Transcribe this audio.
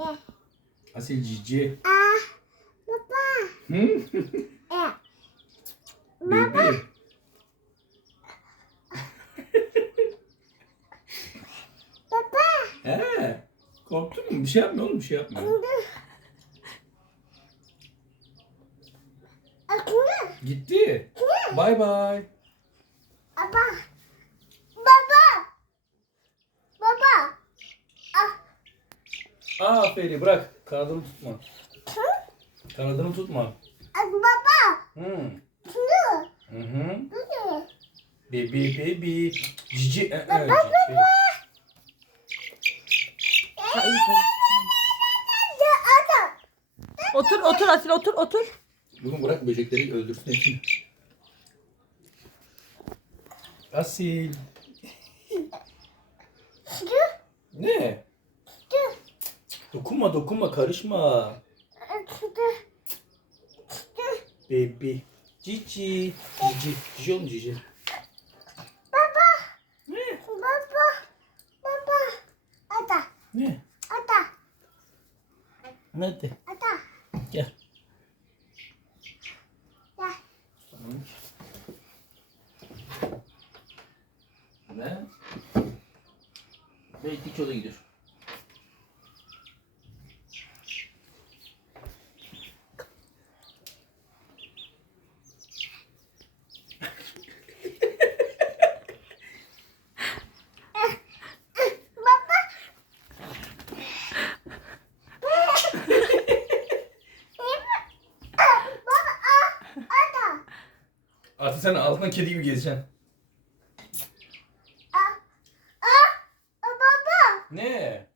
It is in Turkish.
E. Asil cici. Ah. Baba. Hı? E. Baby. Baba. He. Korktun mu? Bir şey yapmıyor oğlum bir şey. Akıllı. Gitti. Bay bay. Baba. Baba. Baba. Ah. Aferin bırak. Kanadını tutma. Hı? Kanadını tutma. Baba. Hı. Hı. Hı hı. Hı. Baby baby. Cici. Ee, ee, cici. Adam. Otur otur Asil otur otur. Bunu bırak böcekleri öldürsün hepsini. Asil. Ne? Dokunma dokunma karışma. Baby. Cici. Cici. Cici oğlum cici. Baba. Ne? Baba. Baba. Ada. Ne? Ada. Hadi. Ada. Gel. Ya. Ne? Belki çola gidiyor. Artık sen altına kedi gibi gezeceksin. Ah, ah, ah, baba. Ne?